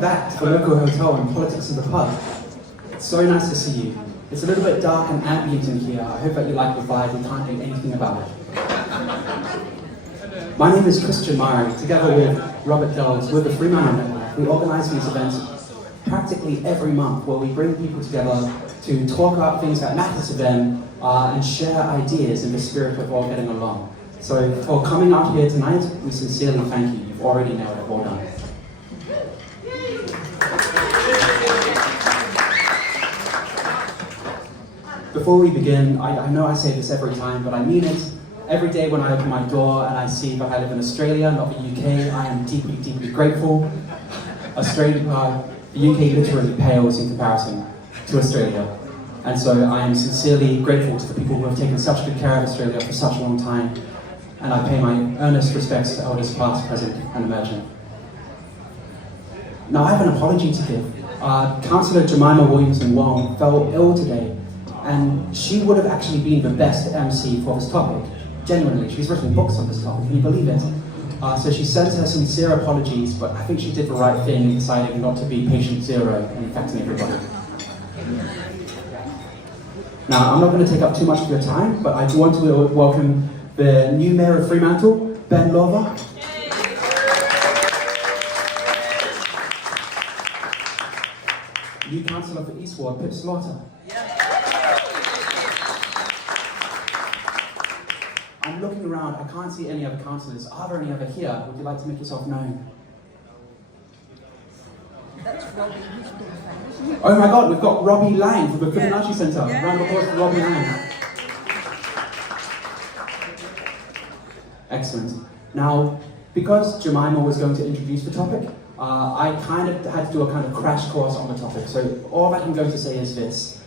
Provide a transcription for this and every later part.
welcome back to the local hotel and Politics in the Pub. It's so nice to see you. It's a little bit dark and ambient in here. I hope that you like the vibe. We can't do anything about it. My name is Christian Murray. Together with Robert Delves, we're the Fremantle Network. We organise these events practically every month where we bring people together to talk about things that matter to them and share ideas in the spirit of all getting along. So for coming out here tonight, we sincerely thank you. You've already nailed it. Well done. Before we begin, I know I say this every time, but I mean it. Every day when I open my door and I see that I live in Australia, not the UK, I am deeply, deeply grateful. The UK literally pales in comparison to Australia. And so I am sincerely grateful to the people who have taken such good care of Australia for such a long time. And I pay my earnest respects to elders past, present, and emerging. Now I have an apology to give. Councillor Jemima Williamson-Wong fell ill today, and she would have actually been the best MC for this topic. Genuinely, she's written books on this topic, can you believe it? So she sends her sincere apologies, but I think she did the right thing in deciding not to be patient zero and infecting everybody. Now, I'm not going to take up too much of your time, but I do want to welcome the new Mayor of Fremantle, Ben Lova. New Councillor for East Ward, Pip Slaughter. I'm looking around, I can't see any other councillors. Are there any other here? Would you like to make yourself known? That's Robbie. Oh my God, we've got Robbie Lang from the Fremantle Centre. Round of applause for Robbie Lang. Excellent. Now, because Jemima was going to introduce the topic, I kind of had to do a kind of crash course on the topic. So all that I'm going to say is this.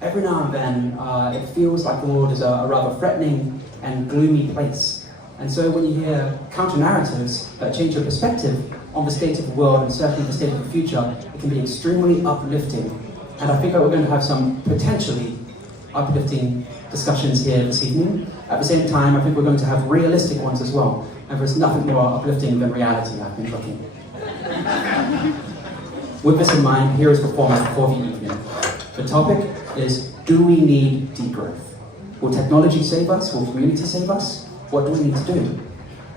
Every now and then, it feels like the world is a rather threatening and gloomy place. And so when you hear counter-narratives that change your perspective on the state of the world and certainly the state of the future, it can be extremely uplifting. And I think that we're going to have some potentially uplifting discussions here this evening. At the same time, I think we're going to have realistic ones as well. And there's nothing more uplifting than reality, I've been looking. With this in mind, here is the format for the evening. The topic is, do we need degrowth? Will technology save us? Will community save us? What do we need to do?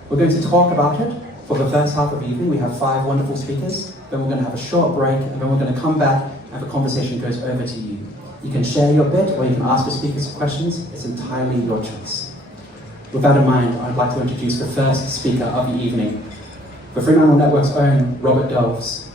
We're going to talk about it for the first half of the evening. We have 5 wonderful speakers. Then we're going to have a short break, and then we're going to come back and the conversation goes over to you. You can share your bit, or you can ask the speakers questions. It's entirely your choice. With that in mind, I'd like to introduce the first speaker of the evening, the Fremantle Network's own Robert Delves.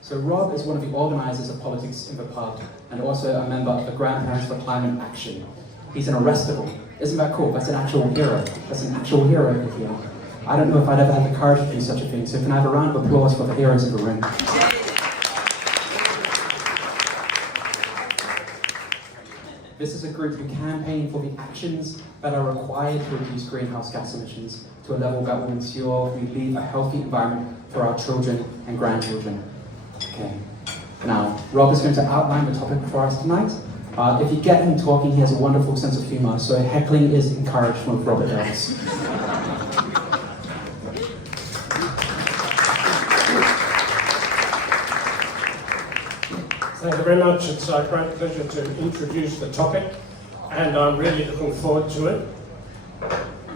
So Rob is one of the organisers of Politics in the Pub and also a member of the Grandparents for Climate Action. He's an arrestable. Isn't that cool? That's an actual hero. That's an actual hero over here. I don't know if I'd ever have the courage to do such a thing, so can I have a round of applause for the heroes in the room? This is a group who campaign for the actions that are required to reduce greenhouse gas emissions to a level that will ensure we leave a healthy environment for our children and grandchildren. Okay. Now, Rob is going to outline the topic for us tonight. If you get him talking, he has a wonderful sense of humour, so heckling is encouraged with Robert Delves. Thank you very much. It's a great pleasure to introduce the topic, and I'm really looking forward to it.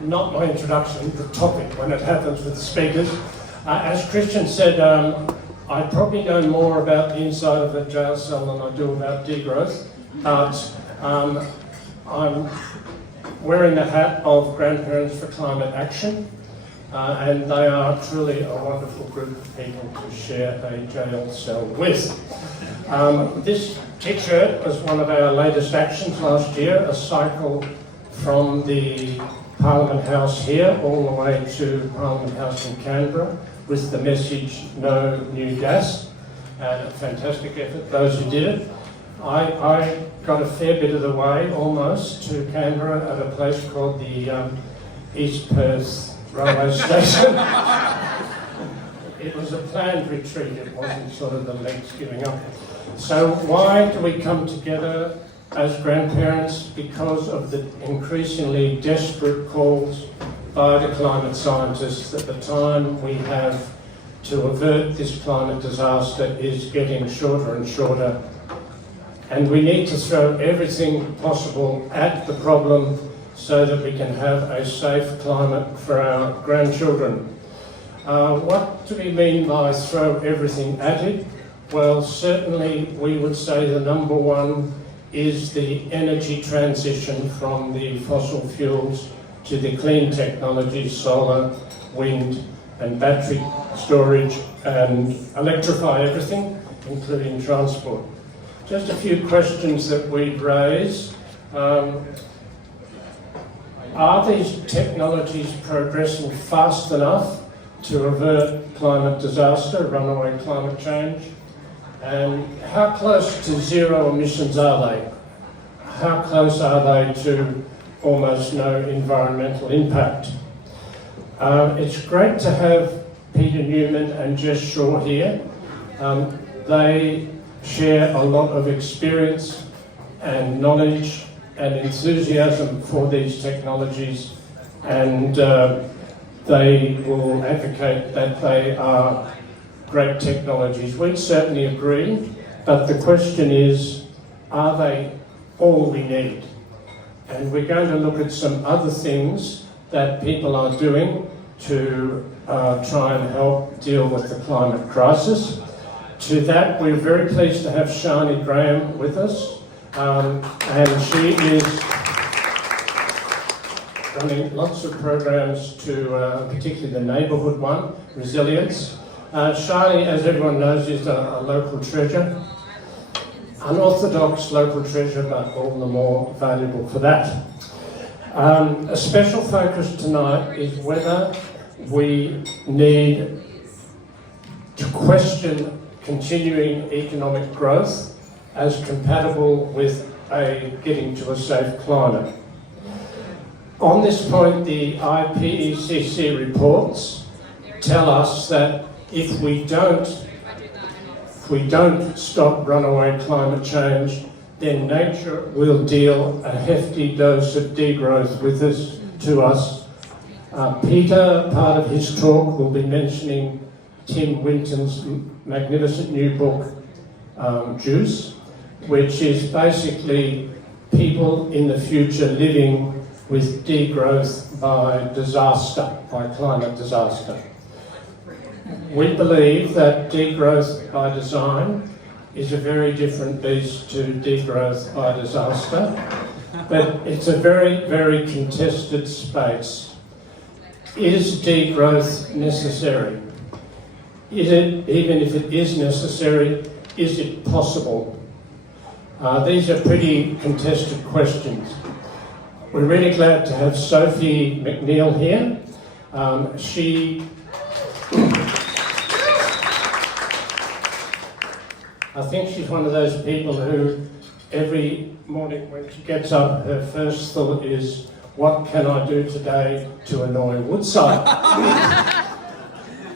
Not my introduction, the topic, when it happens with the speakers. As Christian said, I probably know more about the inside of a jail cell than I do about degrowth, but I'm wearing the hat of Grandparents for Climate Action, and they are truly a wonderful group of people to share a jail cell with. This t-shirt was one of our latest actions last year, a cycle from the Parliament House here all the way to Parliament House in Canberra with the message, no new gas, and a fantastic effort, those who did it. I got a fair bit of the way, almost, to Canberra at a place called the East Perth Railway Station. It was a planned retreat, it wasn't sort of the legs giving up. So why do we come together as grandparents? Because of the increasingly desperate calls by the climate scientists that the time we have to avert this climate disaster is getting shorter and shorter. And we need to throw everything possible at the problem so that we can have a safe climate for our grandchildren. What do we mean by throw everything at it? Well, certainly we would say the number one is the energy transition from the fossil fuels to the clean technologies, solar, wind and battery storage, and electrify everything, including transport. Just a few questions that we'd raise. Are these technologies progressing fast enough to avert climate disaster, runaway climate change? And how close to zero emissions are they? How close are they to almost no environmental impact? It's great to have Peter Newman and Jess Shaw here. They share a lot of experience and knowledge and enthusiasm for these technologies, and they will advocate that they are great technologies. We certainly agree, but the question is, are they all we need? And we're going to look at some other things that people are doing to try and help deal with the climate crisis. To that, we're very pleased to have Shani Graham with us, and she is running lots of programs to, particularly the neighbourhood one, Resilience. Shani, as everyone knows, is a local treasure. Unorthodox local treasure, but all the more valuable for that. A special focus tonight is whether we need to question continuing economic growth as compatible with getting to a safe climate. On this point, the IPCC reports tell us that if we don't stop runaway climate change, then nature will deal a hefty dose of degrowth with us, to us. Peter, part of his talk, will be mentioning Tim Winton's magnificent new book, Juice, which is basically people in the future living with degrowth by disaster, by climate disaster. We believe that degrowth by design is a very different beast to degrowth by disaster, but it's a very, very contested space. Is degrowth necessary? Is it, even if it is necessary, is it possible? These are pretty contested questions. We're really glad to have Sophie McNeil here. I think she's one of those people who every morning when she gets up, her first thought is, what can I do today to annoy Woodside?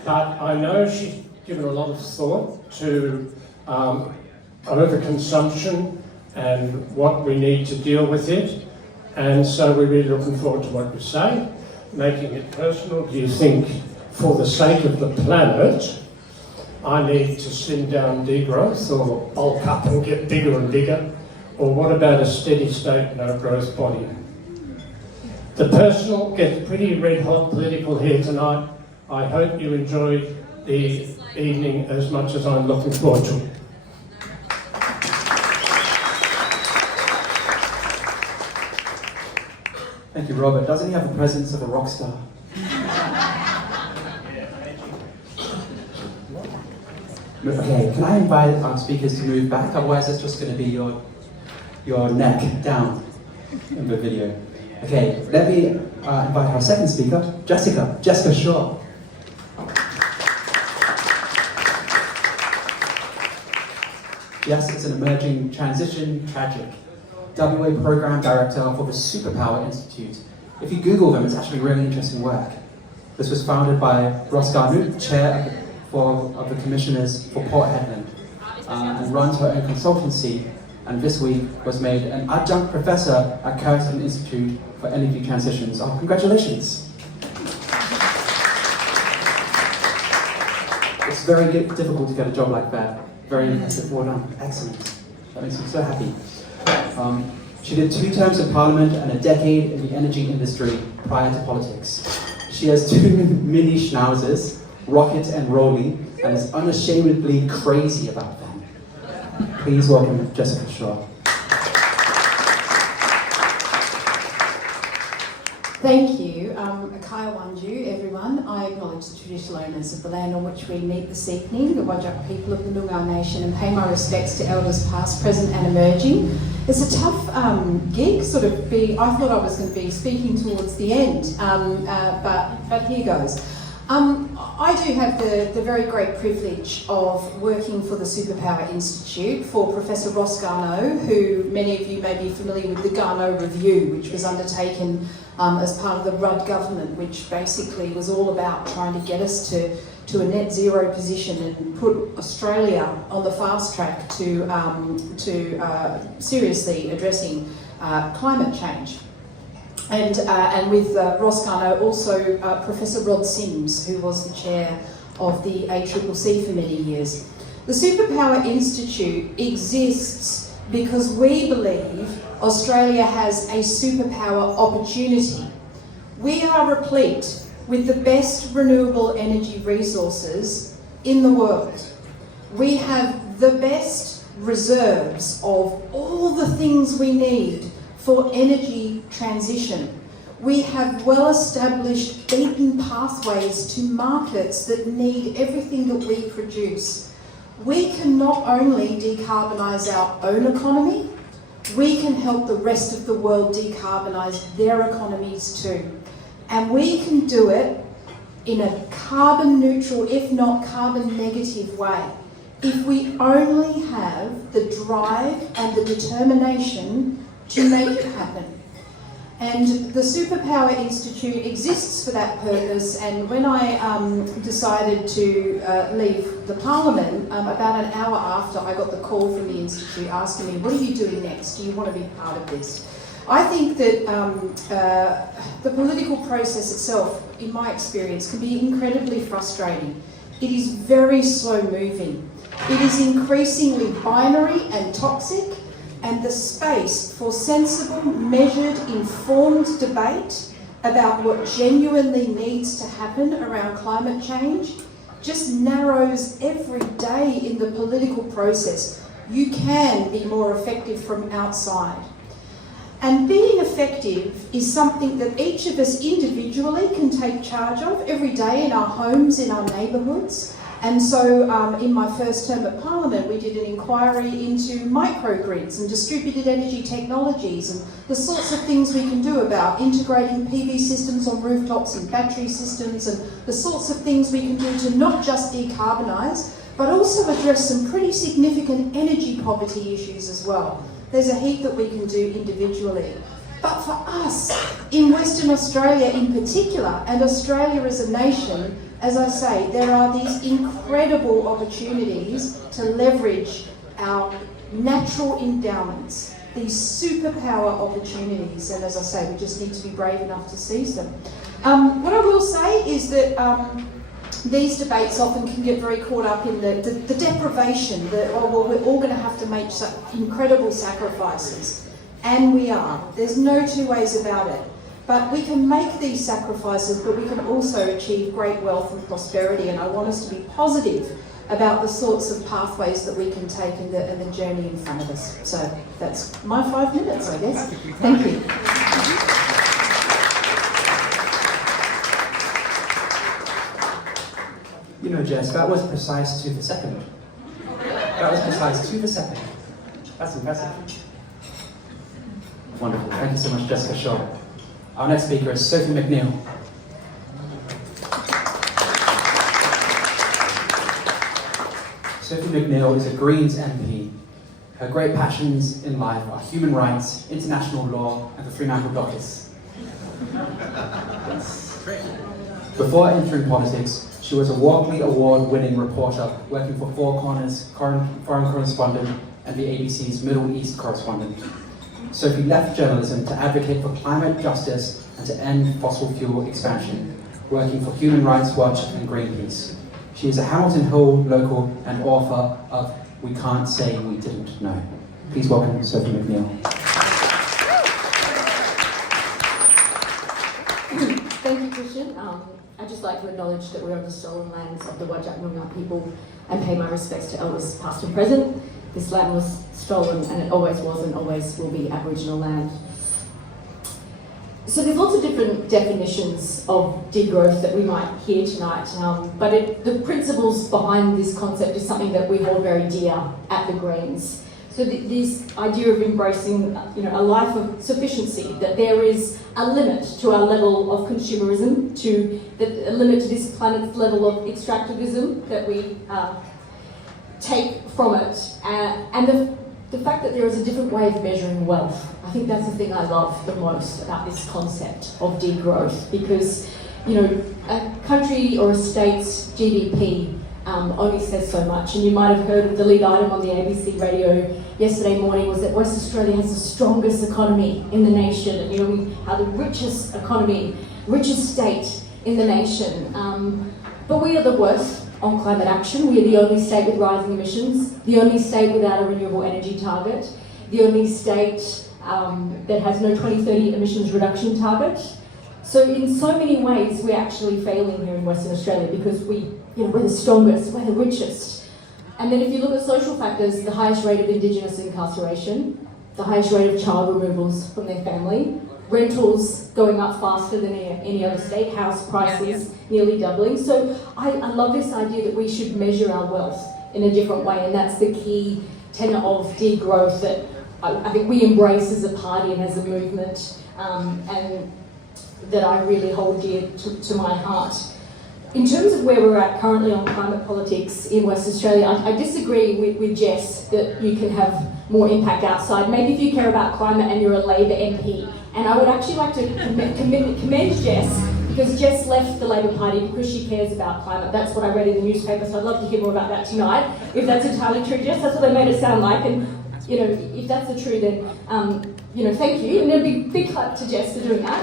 But I know she's given a lot of thought to overconsumption and what we need to deal with it. And so we're really looking forward to what you say. Making it personal, do you think, for the sake of the planet, I need to slim down degrowth or bulk up and get bigger and bigger? Or what about a steady state, no growth body? The personal gets pretty red hot political here tonight. I hope you enjoy the evening as much as I'm looking forward to. Thank you, Robert. Doesn't he have the presence of a rock star? Okay, can I invite our speakers to move back? Otherwise, it's just going to be your neck down in the video. Okay, let me invite our second speaker, Jessica Shaw. Jess is an emerging transition tragic WA Program Director for the Superpower Institute. If you Google them, it's actually really interesting work. This was founded by Ross Garnett, Chair of the Commissioners for Port Hedland, and runs her own consultancy, and this week was made an adjunct professor at Curtin Institute for Energy Transitions. Oh, congratulations. It's very difficult to get a job like that. Very impressive. Well done. Excellent. That makes me so happy. She did 2 terms in Parliament and a decade in the energy industry prior to politics. She has 2 mini schnauzers, Rocket and Rolly, and is unashamedly crazy about them. Please welcome Jessica Shaw. Thank you. Kaya Wanju, everyone. I acknowledge the traditional owners of the land on which we meet this evening, the Whadjuk people of the Noongar Nation, and pay my respects to elders past, present and emerging. It's a tough gig, I thought I was going to be speaking towards the end, but here goes. I do have the very great privilege of working for the Superpower Institute for Professor Ross Garnaut, who many of you may be familiar with the Garnaut Review, which was undertaken as part of the Rudd government, which basically was all about trying to get us to a net zero position and put Australia on the fast track to seriously addressing climate change. And with Ross Garnaut, also Professor Rod Sims, who was the chair of the ACCC for many years. The Superpower Institute exists because we believe Australia has a superpower opportunity. We are replete with the best renewable energy resources in the world. We have the best reserves of all the things we need for energy transition. We have well-established beaten pathways to markets that need everything that we produce. We can not only decarbonise our own economy, we can help the rest of the world decarbonise their economies too. And we can do it in a carbon neutral, if not carbon negative way, if we only have the drive and the determination to make it happen. And the Superpower Institute exists for that purpose, and when I decided to leave the Parliament, about an hour after I got the call from the Institute asking me, what are you doing next? Do you want to be part of this? I think that the political process itself, in my experience, can be incredibly frustrating. It is very slow moving. It is increasingly binary and toxic, and the space for sensible, measured, informed debate about what genuinely needs to happen around climate change just narrows every day in the political process. You can be more effective from outside. And being effective is something that each of us individually can take charge of every day in our homes, in our neighbourhoods. And so in my first term at Parliament, we did an inquiry into microgrids and distributed energy technologies and the sorts of things we can do about integrating PV systems on rooftops and battery systems, and the sorts of things we can do to not just decarbonise, but also address some pretty significant energy poverty issues as well. There's a heap that we can do individually. But for us, in Western Australia in particular, and Australia as a nation, as I say, there are these incredible opportunities to leverage our natural endowments, these superpower opportunities, and as I say, we just need to be brave enough to seize them. What I will say is that these debates often can get very caught up in the deprivation, we're all going to have to make incredible sacrifices, and we are. There's no two ways about it. But we can make these sacrifices, but we can also achieve great wealth and prosperity, and I want us to be positive about the sorts of pathways that we can take in the journey in front of us. So that's my 5 minutes, I guess. Thank you. You know, Jess, that was precise to the second. That was precise to the second. That's impressive. Wonderful. Thank you so much, Jessica Shaw. Our next speaker is Sophie McNeill. Sophie McNeill is a Greens MP. Her great passions in life are human rights, international law, and the Fremantle Dockets. Before entering politics, she was a Walkley Award-winning reporter working for Four Corners, foreign correspondent, and the ABC's Middle East correspondent. Sophie left journalism to advocate for climate justice and to end fossil fuel expansion, working for Human Rights Watch and Greenpeace. She is a Hamilton Hill local and author of We Can't Say We Didn't Know. Please welcome Sophie McNeil. Thank you, Christian. I'd just like to acknowledge that we're on the stolen lands of the Whadjuk Noongar people and pay my respects to elders past and present. This land was stolen and it always was and always will be Aboriginal land. So there's lots of different definitions of degrowth that we might hear tonight, but the principles behind this concept is something that we hold very dear at the Greens. So this idea of embracing, a life of sufficiency, that there is a limit to our level of consumerism, a limit to this planet's level of extractivism that we take from it, and the fact that there is a different way of measuring wealth. I think that's the thing I love the most about this concept of degrowth, because a country or a state's GDP only says so much. And you might have heard the lead item on the ABC radio yesterday morning was that West Australia has the strongest economy in the nation, and we have the richest economy, richest state in the nation. But we are the worst on climate action. We are the only state with rising emissions, the only state without a renewable energy target, the only state that has no 2030 emissions reduction target. So in so many ways, we're actually failing here in Western Australia because we're the strongest, we're the richest. And then if you look at social factors, the highest rate of Indigenous incarceration, the highest rate of child removals from their family, rentals going up faster than any other state, house prices nearly doubling. So I love this idea that we should measure our wealth in a different way, and that's the key tenet of degrowth that I think we embrace as a party and as a movement, and that I really hold dear to my heart. In terms of where we're at currently on climate politics in West Australia, I disagree with Jess that you can have more impact outside. Maybe if you care about climate and you're a Labor MP. And I would actually like to commend Jess, because Jess left the Labor Party because she cares about climate. That's what I read in the newspaper, so I'd love to hear more about that tonight. If that's entirely true, Jess, that's what they made it sound like. And if that's the truth, then thank you. And a big clap to Jess for doing that.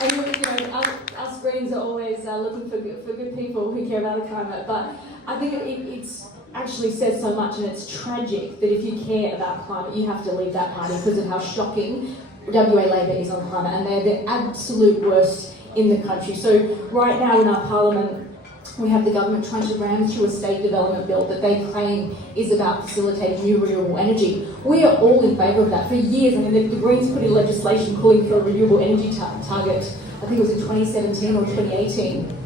And us Greens are always looking for good people who care about the climate. But I think it's actually says so much, and it's tragic that if you care about climate, you have to leave that party because of how shocking WA Labor is on climate, and they're the absolute worst in the country. So right now in our parliament, we have the government trying to ram through a state development bill that they claim is about facilitating new renewable energy. We are all in favour of that. For years, the Greens put in legislation calling for a renewable energy target, I think it was in 2017 or 2018.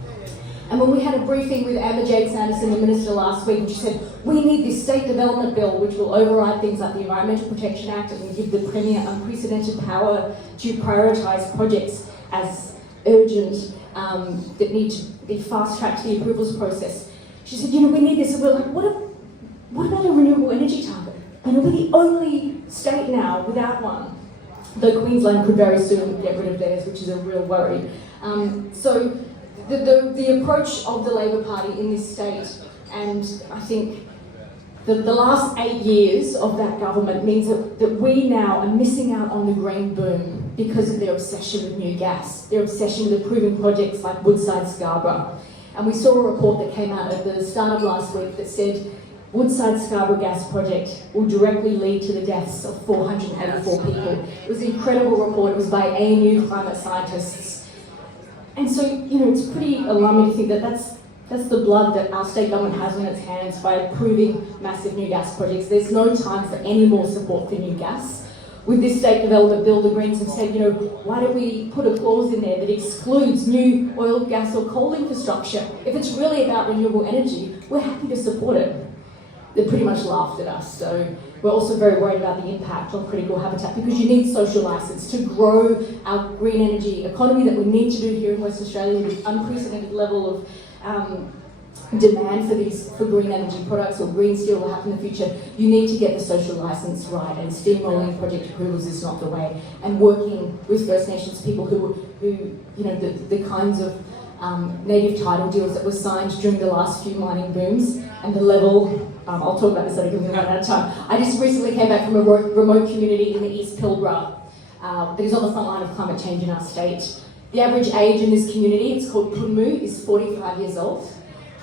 And when we had a briefing with Amber Jade Sanderson, the Minister, last week, she said, we need this state development bill which will override things like the Environmental Protection Act and give the Premier unprecedented power to prioritise projects as urgent, that need to be fast-tracked to the approvals process. She said, we need this. And we're like, what about a renewable energy target? We're the only state now without one. Though Queensland could very soon get rid of theirs, which is a real worry. So the approach of the Labor Party in this state, and I think the last 8 years of that government means that we now are missing out on the green boom because of their obsession with new gas, their obsession with approving projects like Woodside Scarborough. And we saw a report that came out at the start of last week that said Woodside Scarborough gas project will directly lead to the deaths of 484 people. It was an incredible report. It was by ANU climate scientists. And so, it's pretty alarming to think that that's the blood that our state government has in its hands by approving massive new gas projects. There's no time for any more support for new gas. With this state development bill, the Greens have said, why don't we put a clause in there that excludes new oil, gas or coal infrastructure? If it's really about renewable energy, we're happy to support it. They pretty much laughed at us. So we're also very worried about the impact on critical habitat, because you need social licence to grow our green energy economy that we need to do here in West Australia with an unprecedented level of demand for green energy products, or green steel will happen in the future. You need to get the social licence right, and steamrolling project approvals is not the way. And working with First Nations people who the kinds of native title deals that were signed during the last few mining booms, and the level, I'll talk about this later because we're running out of time. I just recently came back from a remote community in the East Pilbara that is on the front line of climate change in our state. The average age in this community, it's called Punmu, is 45 years old.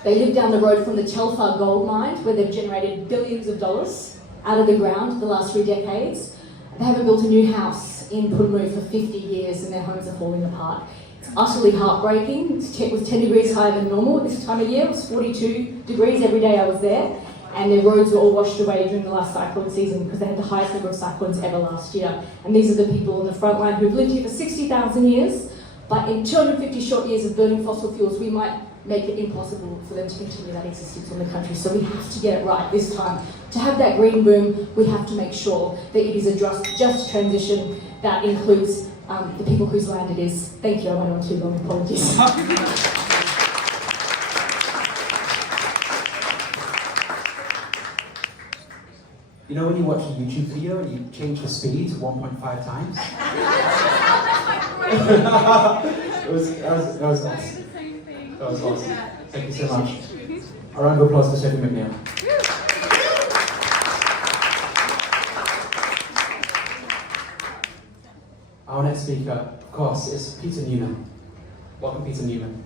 They live down the road from the Telfer gold mine, where they've generated billions of dollars out of the ground the last 3 decades. They haven't built a new house in Punmu for 50 years and their homes are falling apart. It's utterly heartbreaking. It was 10 degrees higher than normal at this time of year. It was 42 degrees every day I was there. And their roads were all washed away during the last cyclone season because they had the highest number of cyclones ever last year. And these are the people on the front line who've lived here for 60,000 years, but in 250 short years of burning fossil fuels, we might make it impossible for them to continue that existence on the country. So we have to get it right this time. To have that green boom, we have to make sure that it is a just transition that includes the people whose land it is. Thank you, I went on too long, apologies. You know when you watch a YouTube video and you change the speed to 1.5 times? That was awesome. That was awesome. Thank you so much. A round of applause for Sophie McNeil. Our next speaker, of course, is Peter Newman. Welcome, Peter Newman.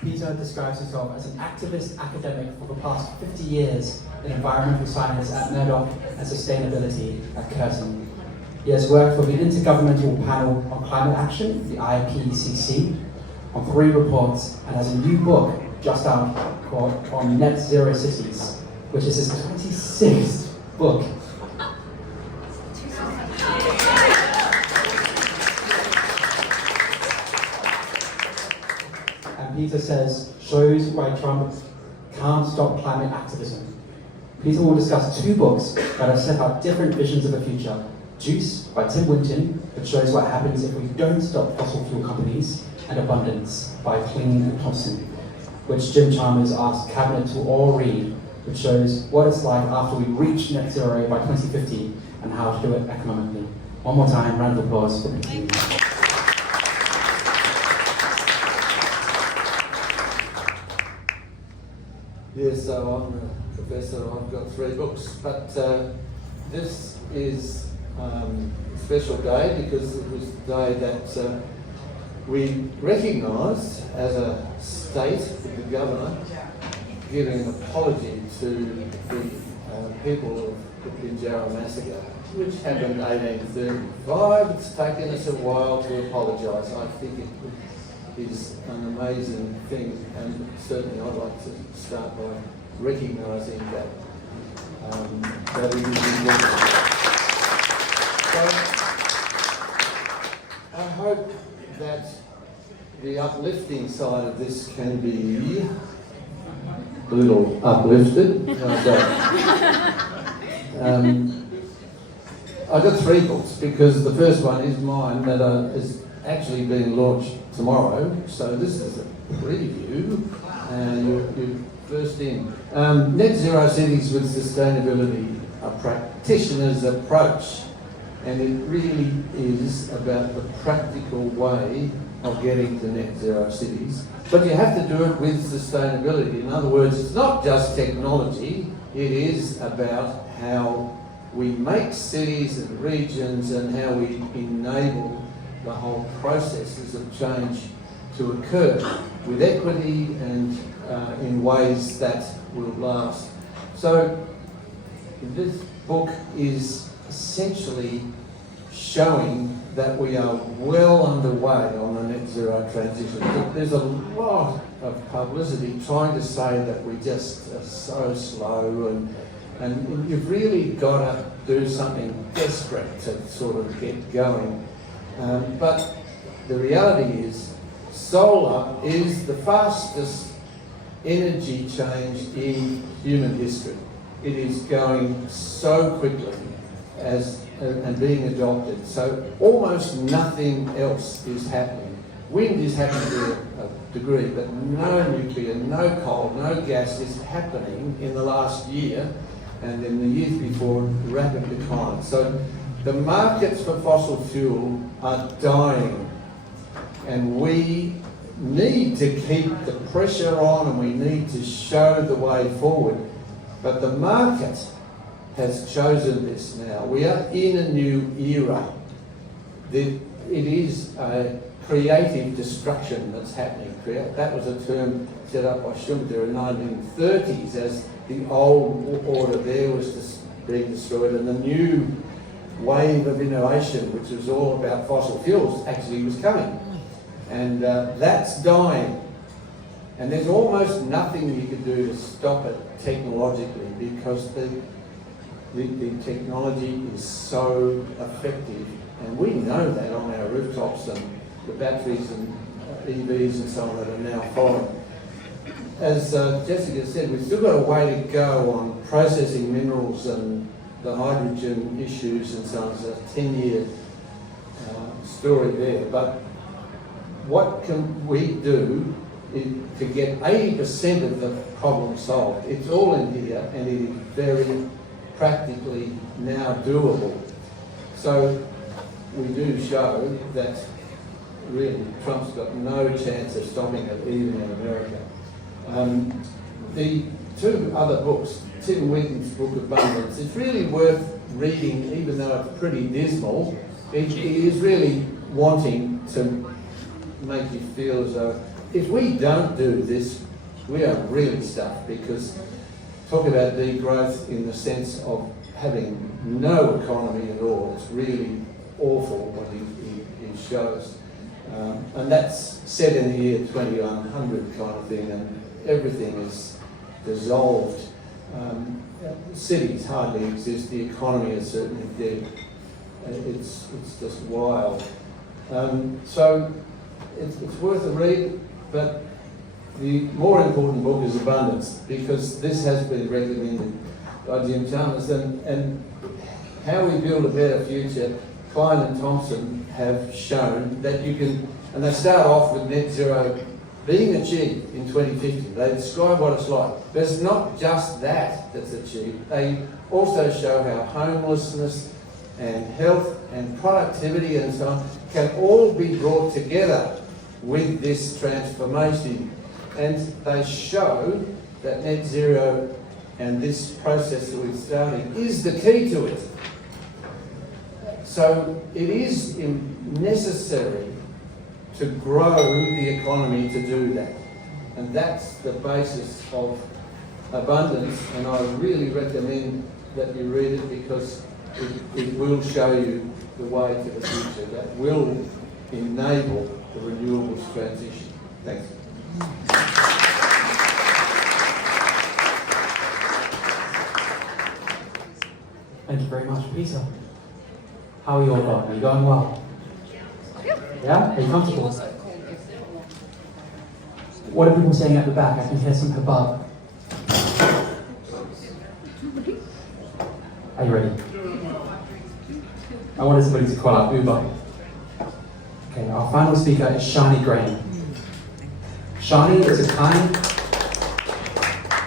Peter describes himself as an activist academic for the past 50 years in environmental science at Murdoch and sustainability at Curtin. He has worked for the Intergovernmental Panel on Climate Action, the IPCC, on 3 reports, and has a new book just out called On Net Zero Cities, which is his 26th book. Peter says, shows why Trump can't stop climate activism. Peter will discuss 2 books that have set out different visions of the future. Juice by Tim Winton, which shows what happens if we don't stop fossil fuel companies, and Abundance by Kling and Thompson, which Jim Chalmers asked Cabinet to all read, which shows what it's like after we reach net zero by 2050 and how to do it economically. One more time, round of applause for Peter. Yes, so I'm a professor, I've got 3 books, but this is a special day because it was the day that we recognised as a state, with the governor, giving an apology to the people of the Pinjarra massacre, which happened in 1835. It's taken us a while to apologise. I think it is an amazing thing, and certainly I'd like to start by recognising that that it is important. So I hope that the uplifting side of this can be a little uplifted. I've got 3 books because the first one is mine that is actually being launched tomorrow, so this is a preview, and you're first in. Net Zero Cities with Sustainability, a practitioner's approach, and it really is about the practical way of getting to net zero cities, but you have to do it with sustainability. In other words, it's not just technology, it is about how we make cities and regions and how we enable the whole processes of change to occur with equity and in ways that will last. So this book is essentially showing that we are well underway on the net zero transition. There's a lot of publicity trying to say that we just are so slow, and you've really got to do something desperate to sort of get going. But the reality is, solar is the fastest energy change in human history. It is going so quickly and being adopted. So almost nothing else is happening. Wind is happening to a degree, but no nuclear, no coal, no gas is happening in the last year, and in the years before, rapid decline. So the markets for fossil fuel are dying, and we need to keep the pressure on, and we need to show the way forward. But the market has chosen this now. We are in a new era. It is a creative destruction that's happening. That was a term set up by Schumpeter in the 1930s as the old order there was being destroyed, and the new wave of innovation, which was all about fossil fuels, actually was coming. And that's dying. And there's almost nothing you can do to stop it technologically, because the technology is so effective. And we know that on our rooftops, and the batteries and EVs and so on that are now following. As Jessica said, we've still got a way to go on processing minerals and the hydrogen issues and so on. It's a 10-year story there. But what can we do to get 80% of the problem solved? It's all in here, and it is very practically now doable. So we do show that really Trump's got no chance of stopping it, even in America. The two other books, Tim Wheaton's book Abundance, is really worth reading, even though it's pretty dismal. It is really wanting to make you feel as though if we don't do this, we are really stuck, because talk about degrowth in the sense of having no economy at all. It's really awful what he shows. And that's set in the year 2100 kind of thing, and everything is dissolved. Cities hardly exist, the economy is certainly dead. It's just wild. So it's worth a read, but the more important book is Abundance, because this has been recommended by Jim Chalmers, and How We Build a Better Future. Klein and Thompson have shown that you can, and they start off with net zero being achieved in 2050. They describe what it's like. But it's not just that that's achieved. They also show how homelessness and health and productivity and so on can all be brought together with this transformation. And they show that net zero and this process that we're starting is the key to it. So it is necessary to grow the economy to do that. And that's the basis of Abundance, and I really recommend that you read it, because it will show you the way to the future that will enable the renewables transition. Thanks. Thank you very much, Peter. How are you all going? Are you going well? Yeah? Are you comfortable? What are people saying at the back? I can hear some hubbub. Are you ready? I wanted somebody to call out Uber. Okay, our final speaker is Shani Graham. Shani is a kind...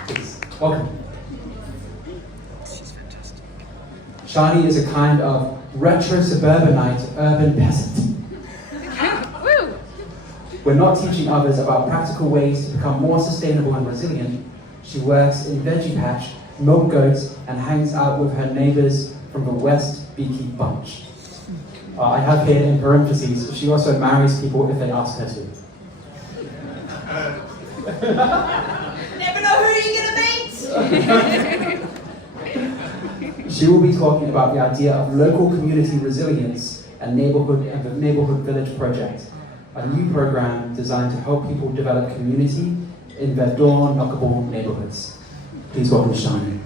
Please, welcome. Shani is a kind of retro-suburbanite urban peasant. We're not teaching others about practical ways to become more sustainable and resilient. She works in Veggie Patch, milk goats, and hangs out with her neighbours from the West Beaky Bunch. I have here in parentheses, she also marries people if they ask her to. Never know who you're gonna meet! She will be talking about the idea of local community resilience and the Neighbourhood Village Project, a new program designed to help people develop community in their door-knockable neighbourhoods. Please welcome Shani.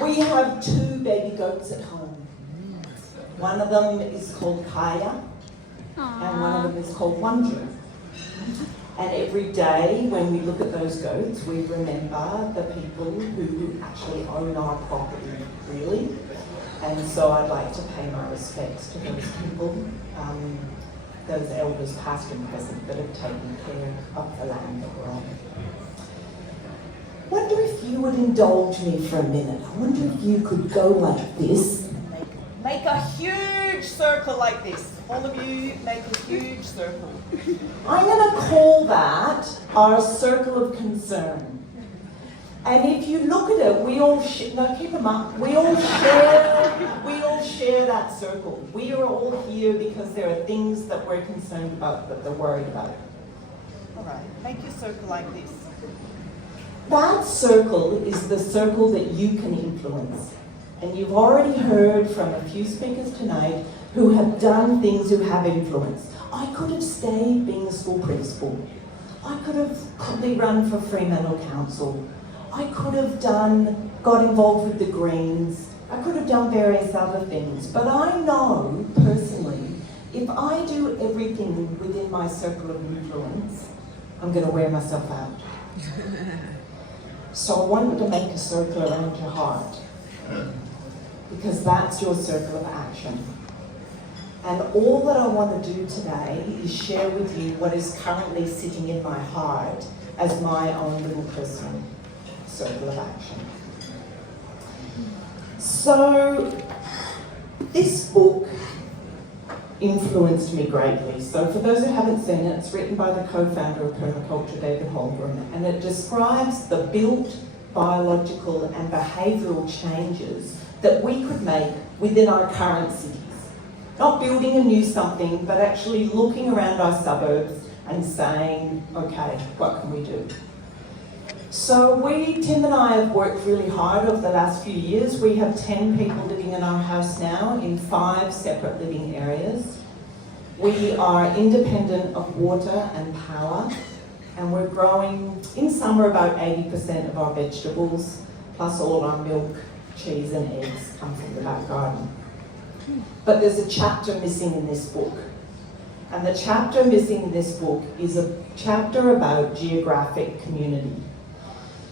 We have 2 baby goats at home. One of them is called Kaya, and one of them is called Wondru. And every day when we look at those goats, we remember the people who actually own our property, really. And so I'd like to pay my respects to those people, those elders past and present that have taken care of the land that we're on. Wonder if you would indulge me for a minute. I wonder if you could go like this make a huge circle like this. All of you make a huge circle. I'm going to call that our circle of concern. And if you look at it, we all keep them up. We all share that circle. We are all here because there are things that we're concerned about, that they're worried about. All right, make your circle like this. That circle is the circle that you can influence. And you've already heard from a few speakers tonight who have done things, who have influence. I could have stayed being a school principal. I could have probably run for Fremantle Council. I could have got involved with the Greens. I could have done various other things. But I know, personally, if I do everything within my circle of influence, I'm going to wear myself out. So I want you to make a circle around your heart, because that's your circle of action. And all that I want to do today is share with you what is currently sitting in my heart as my own little personal circle of action. So this book influenced me greatly. So for those who haven't seen it, it's written by the co-founder of permaculture, David Holmgren, and it describes the built, biological and behavioural changes that we could make within our current cities. Not building a new something, but actually looking around our suburbs and saying, okay, what can we do? So Tim and I have worked really hard over the last few years. We have 10 people living in our house now in 5 separate living areas. We are independent of water and power, and we're growing, in summer, about 80% of our vegetables, plus all our milk, cheese and eggs come from the back garden. But there's a chapter missing in this book. And the chapter missing in this book is a chapter about geographic community.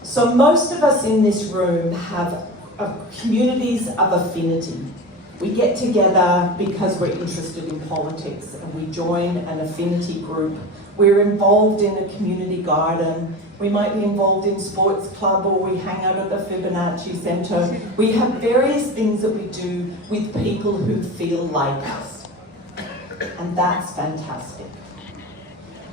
So most of us in this room have communities of affinity. We get together because we're interested in politics and we join an affinity group. We're involved in a community garden. We might be involved in sports club, or we hang out at the Fibonacci Centre. We have various things that we do with people who feel like us. And that's fantastic.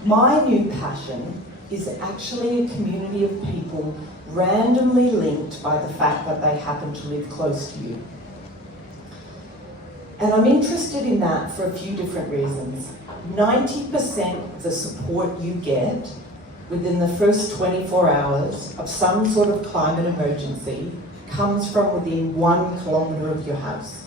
My new passion is actually a community of people randomly linked by the fact that they happen to live close to you. And I'm interested in that for a few different reasons. 90% of the support you get within the first 24 hours of some sort of climate emergency comes from within 1 kilometre of your house.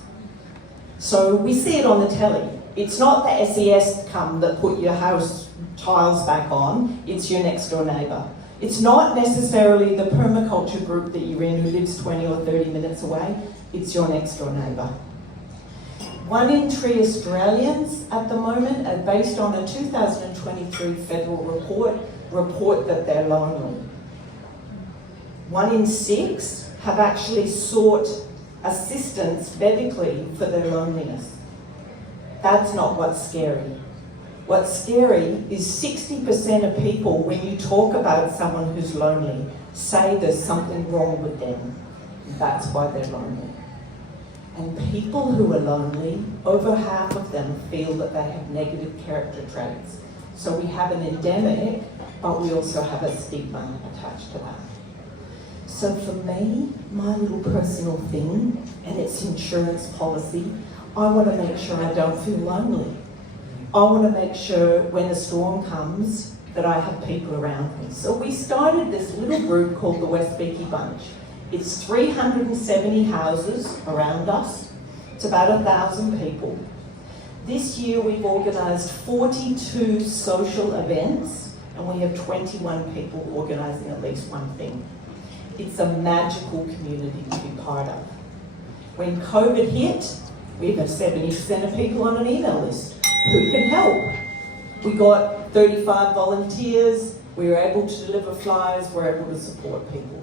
So we see it on the telly. It's not the SES come that put your house tiles back on, it's your next door neighbour. It's not necessarily the permaculture group that you're in who lives 20 or 30 minutes away, it's your next door neighbour. 1 in 3 Australians at the moment, are based on a 2023 federal report that they're lonely. 1 in 6 have actually sought assistance medically for their loneliness. That's not what's scary. What's scary is 60% of people, when you talk about someone who's lonely, say there's something wrong with them. That's why they're lonely. And people who are lonely, over half of them feel that they have negative character traits. So we have an endemic, but we also have a stigma attached to that. So for me, my little personal thing, and it's insurance policy, I want to make sure I don't feel lonely. I want to make sure when a storm comes that I have people around me. So we started this little group called the West Beaky Bunch. It's 370 houses around us. It's about 1,000 people. This year we've organised 42 social events, and we have 21 people organising at least one thing. It's a magical community to be part of. When COVID hit, we have 70% of people on an email list. Who can help? We got 35 volunteers, we were able to deliver flyers, we're able to support people.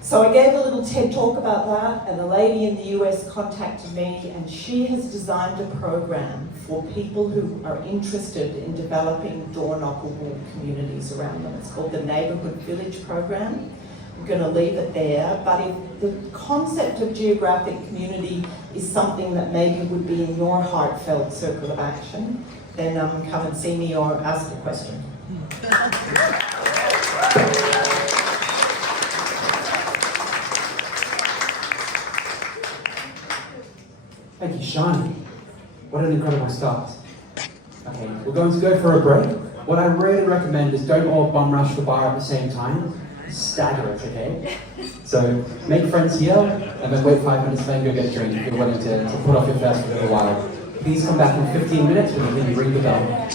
So I gave a little TED talk about that, and a lady in the US contacted me, and she has designed a program for people who are interested in developing door-knockable communities around them. It's called the Neighbourhood Village Program. going to leave it there, but if the concept of geographic community is something that maybe would be in your heartfelt circle of action, then come and see me or ask a question. Thank you, Shani. What an incredible start. Okay, we're going to go for a break. What I really recommend is don't all bum rush the bar at the same time. Stagger it, okay? So make friends here, and then wait 5 minutes, then go get a drink if you're willing to put off your thirst for a little while. Please come back in 15 minutes when you ring the bell.